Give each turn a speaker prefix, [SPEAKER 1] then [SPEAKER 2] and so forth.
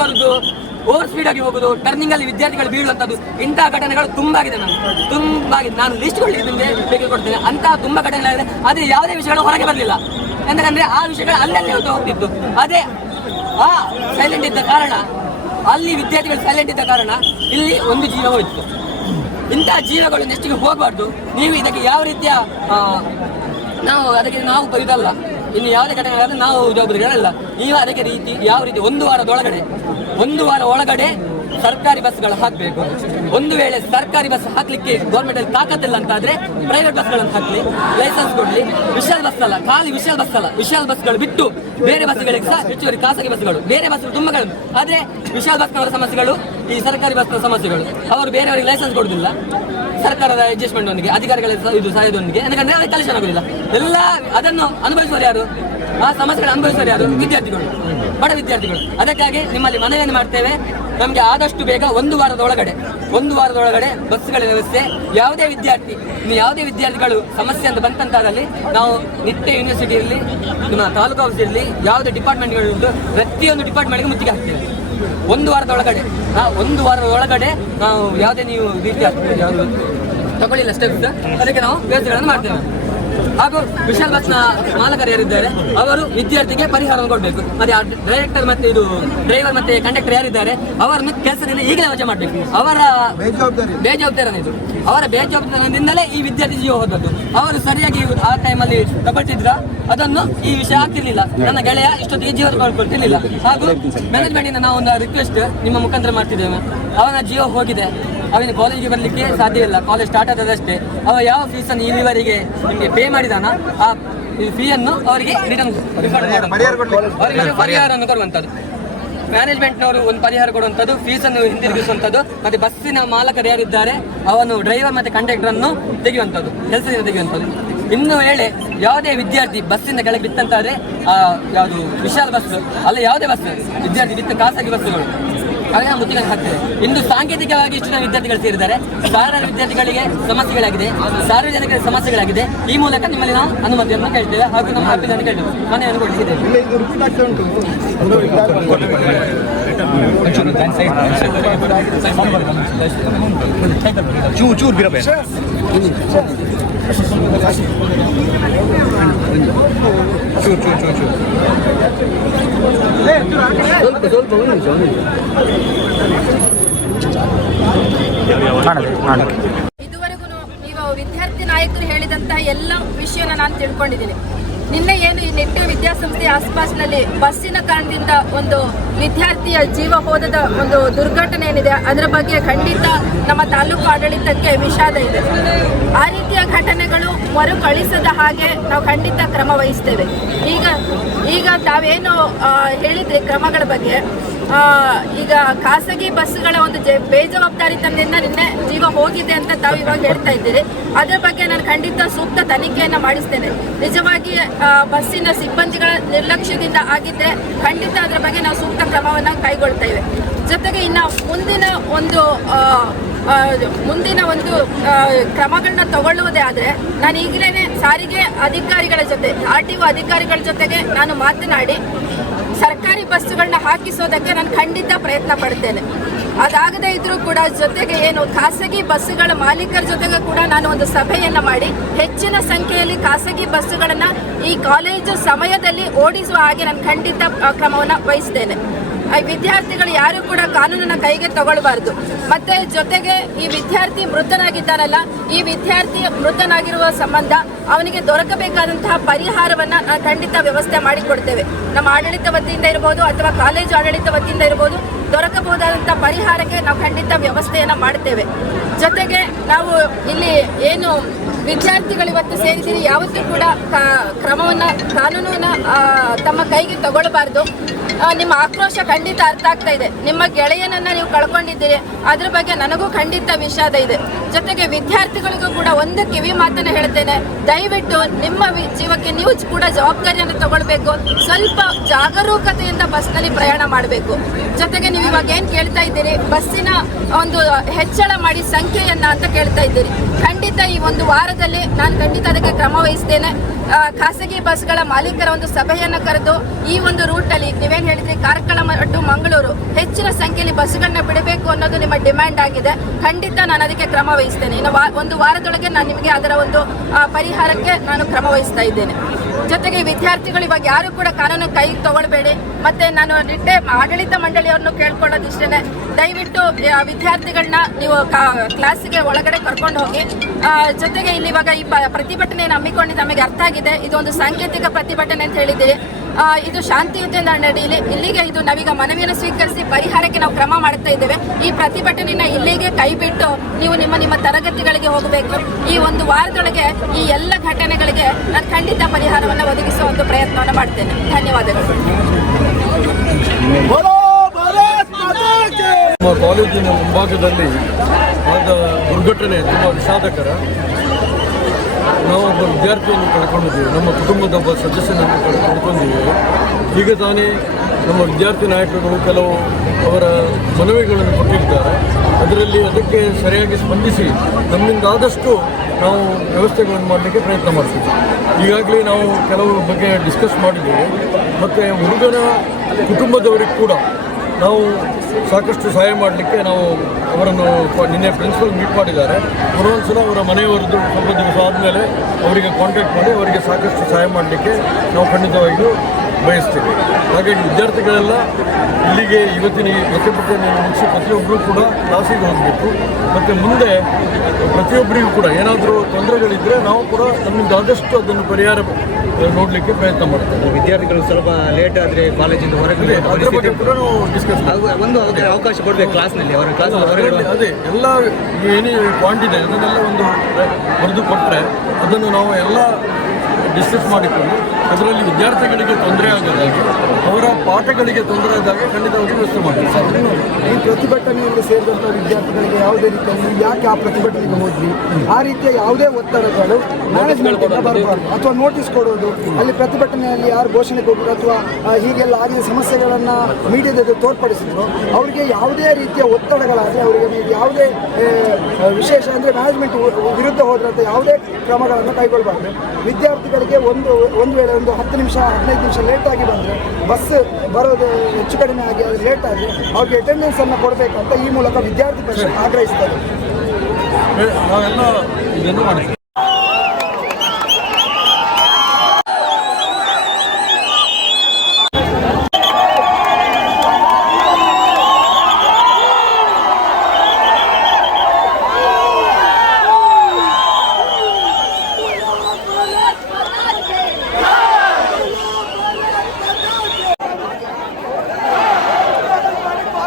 [SPEAKER 1] ಬರುದು over speed ಆಗಿ ಹೋಗುದು ಟರ್ನಿಂಗ್ ಅಲ್ಲಿ ವಿದ್ಯಾರ್ಥಿಗಳು ಬೀಳುವಂತದ್ದು ಇಂತಹ ಘಟನೆಗಳು ತುಂಬಾ ಆಗಿದೆ ನಾನು ತುಂಬಾ ಆಗಿದೆ. ನಾನು ಲಿಸ್ಟ್ ಕೊಡ್ಲಿಕ್ಕೆ ನಿಮಗೆ ಬೇಕು ಕೊಡ್ತೇನೆ. ಅಂತಹ ತುಂಬಾ ಘಟನೆಗಳಿದೆ ಆದ್ರೆ ಯಾವುದೇ ವಿಷಯಗಳು ಹೊರಗೆ ಬರಲಿಲ್ಲ. ಯಾಕಂದ್ರೆ ಆ ವಿಷಯಗಳು ಅಲ್ಲಲ್ಲಿ ಹೋಗ್ತಾ ಹೋಗ್ತಿತ್ತು. ಅದೇ, ಆ ಸೈಲೆಂಟ್ ಇದ್ದ ಕಾರಣ, ಅಲ್ಲಿ ವಿದ್ಯಾರ್ಥಿಗಳು ಸೈಲೆಂಟ್ ಇದ್ದ ಕಾರಣ ಇಲ್ಲಿ ಒಂದು ಜೀವ ಹೋಯಿತು ಇಂತಹ ಜೀವಗಳು ನೆಕ್ಸ್ಟಿಗೆ ಹೋಗಬಾರ್ದು. ನೀವು ಇದಕ್ಕೆ ಯಾವ ರೀತಿಯ ನಾವು ಅದಕ್ಕೆ ನಾವು ಇದಲ್ಲ ಇನ್ನು ಯಾವುದೇ ಘಟನೆ ನಾವು ನಾವು ಜವಾಬ್ದಾರಿಗಳಲ್ಲ. ನೀವು ಅದಕ್ಕೆ ರೀತಿ, ಯಾವ ರೀತಿ? ಒಂದು ವಾರದೊಳಗಡೆ. ಒಂದು ವಾರ ಒಳಗಡೆ ಸರ್ಕಾರಿ ಬಸ್ಗಳು ಹಾಕಬೇಕು. ಒಂದು ವೇಳೆ ಸರ್ಕಾರಿ ಬಸ್ ಹಾಕ್ಲಿಕ್ಕೆ ಗೌರ್ಮೆಂಟ್ ಅಲ್ಲಿ ತಾಕತ್ತಿಲ್ಲ ಅಂತ ಆದ್ರೆ ಪ್ರೈವೇಟ್ ಬಸ್ಗಳನ್ನು ಹಾಕ್ಲಿ ಲೈಸೆನ್ಸ್ ಕೊಡ್ಲಿ, ವಿಶಾಲ್ ಬಸ್ ಅಲ್ಲ, ಖಾಲಿ ವಿಶಾಲ್ ಬಸ್ ಅಲ್ಲ, ವಿಶಾಲ್ ಬಸ್ಗಳು ಬಿಟ್ಟು ಬೇರೆ ಬಸ್ಗಳಿಗೆ ಸಹ ಹೆಚ್ಚುವರಿ ಖಾಸಗಿ ಬಸ್ಗಳು ಬೇರೆ ಬಸ್ ತುಂಬಾ ಆದ್ರೆ ವಿಶಾಲ್ ಬಸ್ನವರ ಸಮಸ್ಯೆಗಳು, ಈ ಸರ್ಕಾರಿ ಬಸ್ನ ಸಮಸ್ಯೆಗಳು. ಅವರು ಬೇರೆಯವರಿಗೆ ಲೈಸೆನ್ಸ್ ಕೊಡುದಿಲ್ಲ. ಸರ್ಕಾರದ ಅಡ್ಜಸ್ಟ್ಮೆಂಟ್ ಒಂದಿಗೆ ಅಧಿಕಾರಿಗಳ ಇದು ಸಹಾಯದೊಂದಿಗೆ ಯಾಕಂದ್ರೆ ಅದಕ್ಕೆ ಕಲೆಕ್ಷನ್ ಆಗುದಿಲ್ಲ ಎಲ್ಲ ಅದನ್ನು ಅನುಭವಿಸುವರು ಯಾರು? ಆ ಸಮಸ್ಯೆಗಳು ಅನುಭವಿಸುವರು ಯಾರು? ವಿದ್ಯಾರ್ಥಿಗಳು. ಬಡ ವಿದ್ಯಾರ್ಥಿಗಳು. ಅದಕ್ಕಾಗಿ ನಿಮ್ಮಲ್ಲಿ ಮನವಿಯನ್ನು ಮಾಡ್ತೇವೆ. ನಮಗೆ ಆದಷ್ಟು ಬೇಗ ಒಂದು ವಾರದ ಒಳಗಡೆ ಒಂದು ವಾರದ ಒಳಗಡೆ ಬಸ್ಗಳ ವ್ಯವಸ್ಥೆ, ಯಾವುದೇ ವಿದ್ಯಾರ್ಥಿ ನೀವು ಯಾವುದೇ ವಿದ್ಯಾರ್ಥಿಗಳು ಸಮಸ್ಯೆ ಅಂತ ಬಂತಂತಾದಲ್ಲಿ ನಾವು ನಿತ್ಯ ಯೂನಿವರ್ಸಿಟಿ ಇರಲಿ ನಿಮ್ಮ ತಾಲೂಕು ಆಫೀಸ್ ಇರಲಿ ಯಾವುದೇ ಡಿಪಾರ್ಟ್ಮೆಂಟ್ಗಳು ಉಂಟು, ಪ್ರತಿಯೊಂದು ಡಿಪಾರ್ಟ್ಮೆಂಟ್ಗೆ ಮುತ್ತಿಗೆ ಹಾಕ್ತೇವೆ. ಒಂದು ವಾರದ ಒಳಗಡೆ ಆ ಒಂದು ವಾರದ ಒಳಗಡೆ ನಾವು ಯಾವುದೇ ನೀವು ರೀತಿಯ ತಗೊಳ್ಳಿಲ್ಲ ಸ್ಟೆಪ್ಸ್ ಅದಕ್ಕೆ ನಾವು ವ್ಯವಸ್ಥೆಗಳನ್ನು ಮಾಡ್ತೇವೆ. ಹಾಗೂ ವಿಶಾಲ್ ಬಸ್ನ ಮಾಲಕರು ಯಾರಿದ್ದಾರೆ ಅವರು ವಿದ್ಯಾರ್ಥಿಗೆ ಪರಿಹಾರವನ್ನು ಕೊಡಬೇಕು. ಮತ್ತೆ ಡೈರೆಕ್ಟರ್ ಮತ್ತೆ ಇದು ಡ್ರೈವರ್ ಮತ್ತೆ ಕಂಡಕ್ಟರ್ ಯಾರಿದ್ದಾರೆ ಅವರನ್ನು ಕೆಲಸದಿಂದ ಈಗಲೇ ವಜಾ ಮಾಡಬೇಕು. ಅವರ
[SPEAKER 2] ಬೇಜವಾಬ್ದಾರಿ.
[SPEAKER 1] ಇದು. ಅವರ ಬೇಜವಾಬ್ದಾರದಿಂದಲೇ ಈ ವಿದ್ಯಾರ್ಥಿ ಜೀವ ಹೋದದ್ದು. ಅವರು ಸರಿಯಾಗಿ ಆ ಟೈಮಲ್ಲಿ ತಗೊಳ್ತಿದ್ರ ಅದನ್ನು ಈ ವಿಷಯ ಆಗ್ತಿರ್ಲಿಲ್ಲ. ನನ್ನ ಗೆಳೆಯ ಇಷ್ಟೊತ್ತಿಗೆ ಜೀವ ಕೊಡ್ತಿರ್ಲಿಲ್ಲ ಹಾಗೂ ಮ್ಯಾನೇಜ್ಮೆಂಟ್ ಇಂದ ನಾವು ಒಂದು ರಿಕ್ವೆಸ್ಟ್ ನಿಮ್ಮ ಮುಖಾಂತರ ಮಾಡ್ತಿದ್ದೇವೆ. ಅವನ ಜೀವ ಹೋಗಿದೆ. ಅವನಿಗೆ ಕಾಲೇಜಿಗೆ ಬರಲಿಕ್ಕೆ ಸಾಧ್ಯ ಇಲ್ಲ. ಕಾಲೇಜ್ ಸ್ಟಾರ್ಟ್ ಆದದಷ್ಟೇ. ಅವ ಯಾವ ಫೀಸನ್ನು ಇಲ್ಲಿವರೆಗೆ ನಿಮಗೆ ಪೇ ಮಾಡಿದಾನ ಆ ಫೀಯನ್ನು ಅವರಿಗೆ ರಿಟರ್ನ್ ಅವರಿಗೆ ಪರಿಹಾರವನ್ನು ಕೊಡುವಂಥದ್ದು. ಮ್ಯಾನೇಜ್ಮೆಂಟ್ನವರು ಒಂದು ಪರಿಹಾರ ಕೊಡುವಂಥದ್ದು ಫೀಸನ್ನು ಹಿಂದಿರುಗಿಸುವಂಥದ್ದು ಮತ್ತೆ ಬಸ್ಸಿನ ಮಾಲಕರು ಯಾರಿದ್ದಾರೆ ಅವನು ಡ್ರೈವರ್ ಮತ್ತೆ ಕಂಡಕ್ಟರ್ ಅನ್ನು ತೆಗೆಯುವಂಥದ್ದು ಕೆಲಸದಿಂದ ತೆಗೆಯುವಂಥದ್ದು. ಇನ್ನು ವೇಳೆ ಯಾವುದೇ ವಿದ್ಯಾರ್ಥಿ ಬಸ್ಸಿಂದ ಕೆಳಗೆ ಬಿತ್ತಂತಾದ್ರೆ ಆ ಯಾವುದು ವಿಶಾಲ ಬಸ್ ಅಲ್ಲ ಯಾವುದೇ ಬಸ್ ವಿದ್ಯಾರ್ಥಿ ಬಿತ್ತ ಖಾಸಗಿ ಬಸ್ಸುಗಳು ಹಾಗೆ ನಾವು ಮುತ್ತಿಗೆ ಹಾಕ್ತೇವೆ ಇಂದು ಸಾಂಕೇತಿಕವಾಗಿ ಹೆಚ್ಚಿನ ಜನ ವಿದ್ಯಾರ್ಥಿಗಳು ಸೇರಿದ್ದಾರೆ. ಸಾವಿರಾರು ವಿದ್ಯಾರ್ಥಿಗಳಿಗೆ ಸಮಸ್ಯೆಗಳಾಗಿದೆ. ಸಾರ್ವಜನಿಕರ ಸಮಸ್ಯೆಗಳಾಗಿದೆ. ಈ ಮೂಲಕ ನಿಮ್ಮಲ್ಲಿ ನಾವು ಅನುಮತಿಯನ್ನು ಕೇಳ್ತೇವೆ ಹಾಗೂ ನಮ್ಮ ಅಭಿನಂದನೆ ಕೇಳ್ತೇವೆ ಮನೆಯನ್ನು ಕೊಡಿಸಿದ್ದೇವೆ
[SPEAKER 3] ಚೂರು ಚೂರ್ ಚೂರ್
[SPEAKER 1] ಬಿರಬೇ
[SPEAKER 4] ಇದುವರೆಗೂ ನೀವು ವಿದ್ಯಾರ್ಥಿ ನಾಯಕರು ಹೇಳಿದಂತಹ ಎಲ್ಲ ವಿಷಯನ ನಾನು ತಿಳ್ಕೊಂಡಿದ್ದೀನಿ. ನಿನ್ನೆ ಏನು ಈ ನೆಟ್ಟು ವಿದ್ಯಾಸಂಸ್ಥೆ ಆಸ್ಪಾಸ್ನಲ್ಲಿ ಬಸ್ಸಿನ ಕಾರಣದಿಂದ ಒಂದು ವಿದ್ಯಾರ್ಥಿಯ ಜೀವ ಹೋದದ ಒಂದು ದುರ್ಘಟನೆ ಏನಿದೆ, ಅದರ ಬಗ್ಗೆ ಖಂಡಿತ ನಮ್ಮ ತಾಲೂಕು ಆಡಳಿತಕ್ಕೆ ವಿಷಾದ ಇದೆ. ಆ ರೀತಿಯ ಘಟನೆಗಳು ಮರುಕಳಿಸದ ಹಾಗೆ ನಾವು ಖಂಡಿತ ಕ್ರಮ ವಹಿಸ್ತೇವೆ. ಈಗ ಈಗ ತಾವೇನು ಹೇಳಿದ್ರಿ ಕ್ರಮಗಳ ಬಗ್ಗೆ. ಈಗ ಖಾಸಗಿ ಬಸ್ಸುಗಳ ಒಂದು ಜೆ ಬೇಜವಾಬ್ದಾರಿತನದಿಂದ ನಿನ್ನೆ ಜೀವ ಹೋಗಿದೆ ಅಂತ ತಾವು ಇವಾಗ ಹೇಳ್ತಾ ಇದ್ದೀರಿ. ಅದರ ಬಗ್ಗೆ ನಾನು ಖಂಡಿತ ಸೂಕ್ತ ತನಿಖೆಯನ್ನು ಮಾಡಿಸ್ತೇನೆ. ನಿಜವಾಗಿ ಬಸ್ಸಿನ ಸಿಬ್ಬಂದಿಗಳ ನಿರ್ಲಕ್ಷ್ಯದಿಂದ ಆಗಿದ್ದರೆ ಖಂಡಿತ ಅದರ ಬಗ್ಗೆ ನಾವು ಸೂಕ್ತ ಕ್ರಮವನ್ನು ಕೈಗೊಳ್ತೇವೆ ಜೊತೆಗೆ ಇನ್ನು ಮುಂದಿನ ಒಂದು ಮುಂದಿನ ಒಂದು ಕ್ರಮಗಳನ್ನ ತಗೊಳ್ಳುವುದೇ ಆದರೆ ನಾನು ಈಗಲೇ ಸಾರಿಗೆ ಅಧಿಕಾರಿಗಳ ಜೊತೆ, ಆರ್ ಟಿ ಒ ಅಧಿಕಾರಿಗಳ ಜೊತೆಗೆ ನಾನು ಮಾತನಾಡಿ, ಸರ್ಕಾರಿ ಬಸ್ಸುಗಳನ್ನ ಹಾಕಿಸೋದಕ್ಕೆ ನಾನು ಖಂಡಿತ ಪ್ರಯತ್ನ ಪಡ್ತೇನೆ. ಅದಾಗದೇ ಇದ್ರೂ ಕೂಡ ಜೊತೆಗೆ ಏನು ಖಾಸಗಿ ಬಸ್ಸುಗಳ ಮಾಲೀಕರ ಜೊತೆಗೆ ಕೂಡ ನಾನು ಒಂದು ಸಭೆಯನ್ನ ಮಾಡಿ ಹೆಚ್ಚಿನ ಸಂಖ್ಯೆಯಲ್ಲಿ ಖಾಸಗಿ ಬಸ್ಸುಗಳನ್ನ ಈ ಕಾಲೇಜು ಸಮಯದಲ್ಲಿ ಓಡಿಸುವ ಹಾಗೆ ನಾನು ಖಂಡಿತ ಕ್ರಮವನ್ನು ವಹಿಸ್ತೇನೆ. ವಿದ್ಯಾರ್ಥಿಗಳು ಯಾರು ಕೂಡ ಕಾನೂನನ್ನ ಕೈಗೆ ತಗೊಳ್ಬಾರ್ದು. ಮತ್ತೆ ಜೊತೆಗೆ ಈ ವಿದ್ಯಾರ್ಥಿ ಮೃತನಾಗಿದ್ದಾನಲ್ಲ, ಈ ವಿದ್ಯಾರ್ಥಿ ಮೃತನಾಗಿರುವ ಸಂಬಂಧ ಅವನಿಗೆ ದೊರಕಬೇಕಾದಂತಹ ಪರಿಹಾರವನ್ನ ಖಂಡಿತ ವ್ಯವಸ್ಥೆ ಮಾಡಿಕೊಡ್ತೇವೆ. ನಮ್ಮ ಆಡಳಿತ ವತಿಯಿಂದ ಇರಬಹುದು ಅಥವಾ ಕಾಲೇಜು ಆಡಳಿತ ವತಿಯಿಂದ ಇರಬಹುದು ದೊರಕಬಹುದಾದಂತಹ ಪರಿಹಾರಕ್ಕೆ ನಾವು ಖಂಡಿತ ವ್ಯವಸ್ಥೆಯನ್ನ ಮಾಡ್ತೇವೆ. ಜೊತೆಗೆ ನಾವು ಇಲ್ಲಿ ಏನು ವಿದ್ಯಾರ್ಥಿಗಳು ಇವತ್ತು ಸೇರಿದ್ದೀರಿ ಯಾವತ್ತೂ ಕೂಡ ಕ್ರಮವನ್ನ ಕಾನೂನನ್ನ ತಮ್ಮ ಕೈಗೆ ತಗೊಳ್ಬಾರ್ದು. ನಿಮ್ಮ ಆಕ್ರೋಶ ಖಂಡಿತ ಅರ್ಥ ಆಗ್ತಾ ಇದೆ. ನಿಮ್ಮ ಗೆಳೆಯನನ್ನ ನೀವು ಕಳ್ಕೊಂಡಿದ್ದೀರಿ. ಅದ್ರ ಬಗ್ಗೆ ನನಗೂ ಖಂಡಿತ ವಿಷಾದ ಇದೆ. ಜೊತೆಗೆ ವಿದ್ಯಾರ್ಥಿಗಳಿಗೂ ಕೂಡ ಒಂದು ಕಿವಿ ಮಾತನ್ನ ಹೇಳ್ತೇನೆ. ದಯವಿಟ್ಟು ನಿಮ್ಮ ಜೀವಕ್ಕೆ ನೀವು ಕೂಡ ಜವಾಬ್ದಾರಿಯನ್ನು ತಗೊಳ್ಬೇಕು. ಸ್ವಲ್ಪ ಜಾಗರೂಕತೆಯಿಂದ ಬಸ್ನಲ್ಲಿ ಪ್ರಯಾಣ ಮಾಡಬೇಕು. ಜೊತೆಗೆ ನೀವು ಇವಾಗ ಏನ್ ಕೇಳ್ತಾ ಇದ್ದೀರಿ? ಬಸ್ಸಿನ ಒಂದು ಹೆಚ್ಚಳ ಮಾಡಿ ಸಂಖ್ಯೆಯನ್ನ ಅಂತ ಕೇಳ್ತಾ ಇದ್ದೀರಿ. ಖಂಡಿತ ಈ ಒಂದು ವಾರದಲ್ಲಿ ನಾನು ಖಂಡಿತ ಅದಕ್ಕೆ ಕ್ರಮ ವಹಿಸ್ತೇನೆ. ಖಾಸಗಿ ಬಸ್ಗಳ ಮಾಲೀಕರ ಒಂದು ಸಭೆಯನ್ನು ಕರೆದು ಈ ಒಂದು ರೂಟಲ್ಲಿ ನೀವೇನು ಹೇಳಿದ್ರಿ? ಕಾರ್ಕಳ ಟು ಮಂಗಳೂರು. ಹೆಚ್ಚಿನ ಸಂಖ್ಯೆಯಲ್ಲಿ ಬಸ್ಗಳನ್ನ ಬಿಡಬೇಕು ಅನ್ನೋದು ನಿಮ್ಮ ಡಿಮ್ಯಾಂಡ್ ಆಗಿದೆ. ಖಂಡಿತ ನಾನು ಅದಕ್ಕೆ ಕ್ರಮ ವಹಿಸ್ತೇನೆ. ಇನ್ನು ಒಂದು ವಾರದೊಳಗೆ ನಾನು ನಿಮಗೆ ಅದರ ಒಂದು ಪರಿಹಾರಕ್ಕೆ ನಾನು ಕ್ರಮ ವಹಿಸ್ತಾ ಇದ್ದೇನೆ. ಜೊತೆಗೆ ವಿದ್ಯಾರ್ಥಿಗಳು ಇವಾಗ ಯಾರು ಕೂಡ ಕಾನೂನು ಕೈ ತಗೊಳ್ಬೇಡಿ. ಮತ್ತೆ ನಾನು ನಿಟ್ಟೆ ಆಡಳಿತ ಮಂಡಳಿಯವ್ರನ್ನು ಕೇಳ್ಕೊಳ್ಳೋದಿಷ್ಟೇ ದಯವಿಟ್ಟು ವಿದ್ಯಾರ್ಥಿಗಳನ್ನ ನೀವು ಕ್ಲಾಸಿಗೆ ಒಳಗಡೆ ಕರ್ಕೊಂಡು ಹೋಗಿ. ಜೊತೆಗೆ ಇಲ್ಲಿ ಇವಾಗ ಈ ಪ್ರತಿಭಟನೆ ಹಮ್ಮಿಕೊಂಡಿದ್ದು ನಮಗೆ ಅರ್ಥ ಆಗಿದೆ. ಇದು ಒಂದು ಸಾಂಕೇತಿಕ ಪ್ರತಿಭಟನೆ ಅಂತ ಹೇಳಿದ್ದೀರಿ. ಇದು ಶಾಂತಿಯುತದಿಂದ ನಡೆಯಲಿ ಇಲ್ಲಿಗೆ ಇದು ನಾವೀಗ ಮನವಿಯನ್ನು ಸ್ವೀಕರಿಸಿ ಪರಿಹಾರಕ್ಕೆ ನಾವು ಕ್ರಮ ಮಾಡ್ತಾ ಇದ್ದೇವೆ. ಈ ಪ್ರತಿಭಟನೆಯನ್ನು ಇಲ್ಲಿಗೆ ಕೈಬಿಟ್ಟು ನೀವು ನಿಮ್ಮ ನಿಮ್ಮ ತರಗತಿಗಳಿಗೆ ಹೋಗಬೇಕು. ಈ ಒಂದು ವಾರದೊಳಗೆ ಈ ಎಲ್ಲ ಘಟನೆಗಳಿಗೆ ನಾನು ಖಂಡಿತ ಪರಿಹಾರವನ್ನು ಒದಗಿಸುವ ಒಂದು ಪ್ರಯತ್ನವನ್ನು ಮಾಡ್ತೇನೆ. ಧನ್ಯವಾದಗಳು.
[SPEAKER 5] ನಮ್ಮ ಕಾಲೇಜಿನ ಮುಂಭಾಗದಲ್ಲಿ ಆದ ದುರ್ಘಟನೆ ತುಂಬಾ ವಿಷಾದಕರ. ನಾವು ವಿದ್ಯಾರ್ಥಿಯನ್ನು ಕಳ್ಕೊಂಡಿದ್ದೀವಿ ನಮ್ಮ ಕುಟುಂಬದ ಒಬ್ಬ ಸದಸ್ಯನನ್ನು ಕಳ್ಕೊಂಡಿದ್ದೀವಿ ಈಗ ತಾನೇ ನಮ್ಮ ವಿದ್ಯಾರ್ಥಿ ನಾಯಕರುಗಳು ಕೆಲವು ಅವರ ಮನವಿಗಳನ್ನು ಕೊಟ್ಟಿದ್ದಾರೆ. ಅದರಲ್ಲಿ ಅದಕ್ಕೆ ಸರಿಯಾಗಿ ಸ್ಪಂದಿಸಿ ನಮ್ಮಿಂದಾದಷ್ಟು ನಾವು ವ್ಯವಸ್ಥೆಗಳನ್ನು ಮಾಡಲಿಕ್ಕೆ ಪ್ರಯತ್ನ ಮಾಡ್ತೀವಿ. ಈಗಾಗಲೇ ನಾವು ಕೆಲವು ಬಗ್ಗೆ ಡಿಸ್ಕಸ್ ಮಾಡಿದ್ದೇವೆ. ಮತ್ತು ಹುಡುಗನ ಕುಟುಂಬದವರಿಗೆ ಕೂಡ ನಾವು ಸಾಕಷ್ಟು ಸಹಾಯ ಮಾಡಲಿಕ್ಕೆ ನಾವು ಅವರನ್ನು ನಿನ್ನೆ ಪ್ರಿನ್ಸಿಪಲ್ ಮೀಟ್ ಮಾಡಿದ್ದಾರೆ. ಸಲ ಅವರ ಮನೆಯವರದ್ದು ಸ್ವಲ್ಪ ದಿವಸ ಆದಮೇಲೆ ಅವರಿಗೆ ಕಾಂಟ್ಯಾಕ್ಟ್ ಮಾಡಿ ಅವರಿಗೆ ಸಾಕಷ್ಟು ಸಹಾಯ ಮಾಡಲಿಕ್ಕೆ ನಾವು ಖಂಡಿತವಾಗಿಯೂ ಬಯಸ್ತೀವಿ ಹಾಗಾಗಿ ವಿದ್ಯಾರ್ಥಿಗಳೆಲ್ಲ ಇಲ್ಲಿಗೆ ಇವತ್ತಿನ ಈ ಪ್ರತಿಭಟನೆಯನ್ನು ಮುಗಿಸಿ ಪ್ರತಿಯೊಬ್ಬರೂ ಕೂಡ ಕ್ಲಾಸಿಗೆ ಹೋಗಬೇಕು. ಮತ್ತು ಮುಂದೆ ಪ್ರತಿಯೊಬ್ಬರಿಗೂ ಕೂಡ ಏನಾದರೂ ತೊಂದರೆಗಳಿದ್ದರೆ ನಾವು ಕೂಡ ನಮ್ಮಿಂದ ಆದಷ್ಟು ಅದನ್ನು ಪರಿಹಾರ ನೋಡಲಿಕ್ಕೆ ಪ್ರಯತ್ನ ಮಾಡ್ತೇವೆ.
[SPEAKER 3] ವಿದ್ಯಾರ್ಥಿಗಳು ಸ್ವಲ್ಪ ಲೇಟ್ ಆದರೆ ಕಾಲೇಜಿಂದ ಹೊರಗಡೆ
[SPEAKER 5] ಅದೇ ಅದರ ಬಗ್ಗೆ ಕೂಡ ನಾವು ಡಿಸ್ಕಸ್
[SPEAKER 3] ಒಂದು ಅವಕಾಶ ಕೊಡ್ಬೇಕು ಕ್ಲಾಸ್ನಲ್ಲಿ ಅವರ ಕ್ಲಾಸ್ ಹೊರಗಡೆ
[SPEAKER 5] ಅದೇ ಎಲ್ಲ ಏನೇ ಪಾಯಿಂಟ್ ಇದೆ ಅದನ್ನೆಲ್ಲ ಒಂದು ಬರೆದು ಕೊಟ್ಟರೆ ಅದನ್ನು ನಾವು ಎಲ್ಲ ಡಿಸ್ಕಸ್ ಮಾಡಿಕೊಂಡು ಅದರಲ್ಲಿ ವಿದ್ಯಾರ್ಥಿಗಳಿಗೆ ತೊಂದರೆ ಆಗದಾಗೆ ಅವರ ಪಾಠಗಳಿಗೆ ತೊಂದರೆ ಆದಾಗ ಖಂಡಿತವಾಗಿ ವ್ಯವಸ್ಥೆ ಮಾಡಿ
[SPEAKER 2] ಈ ಪ್ರತಿಭಟನೆಯಲ್ಲಿ ಸೇರಿದಂಥ ವಿದ್ಯಾರ್ಥಿಗಳಿಗೆ ಯಾವುದೇ ರೀತಿಯಲ್ಲಿ ಯಾಕೆ ಆ ಪ್ರತಿಭಟನೆಗೆ ಹೋದ್ವಿ? ಆ ರೀತಿಯ ಯಾವುದೇ ಒತ್ತಡಗಳು ಮ್ಯಾನೇಜ್ಮೆಂಟ್ ಬರಬಾರ್ದು. ಅಥವಾ ನೋಟಿಸ್ ಕೊಡೋದು, ಅಲ್ಲಿ ಪ್ರತಿಭಟನೆಯಲ್ಲಿ ಯಾರು ಘೋಷಣೆ ಕೊಟ್ಟರು ಅಥವಾ ಹೀಗೆಲ್ಲ ಆಗಿದ ಸಮಸ್ಯೆಗಳನ್ನು ಮೀಡಿಯಾದಲ್ಲಿ ತೋರ್ಪಡಿಸಿದ್ರು. ಅವರಿಗೆ ಯಾವುದೇ ರೀತಿಯ ಒತ್ತಡಗಳಾದರೆ ಅವರಿಗೆ ಯಾವುದೇ ವಿಶೇಷ ಅಂದರೆ ಮ್ಯಾನೇಜ್ಮೆಂಟ್ ವಿರುದ್ಧ ಹೋದ್ರಂತ ಯಾವುದೇ ಕ್ರಮಗಳನ್ನು ಕೈಗೊಳ್ಳಬಾರ್ದು ವಿದ್ಯಾರ್ಥಿಗಳಿಗೆ ಒಂದು ಒಂದು ವೇಳೆ ಒಂದು ಹತ್ತು ನಿಮಿಷ, ಹದಿನೈದು ನಿಮಿಷ ಲೇಟಾಗಿ ಬಂದರೆ ಬಸ್ ಬರೋದು ಹೆಚ್ಚು ಕಡಿಮೆ ಆಗಿ ಅದು ಲೇಟ್ ಆದರೆ ಅವ್ರಿಗೆ ಅಟೆಂಡೆನ್ಸನ್ನು ಕೊಡಬೇಕಂತ ಈ ಮೂಲಕ ವಿದ್ಯಾರ್ಥಿ ಪರಿಷತ್ ಆಗ್ರಹಿಸ್ತಾರೆ.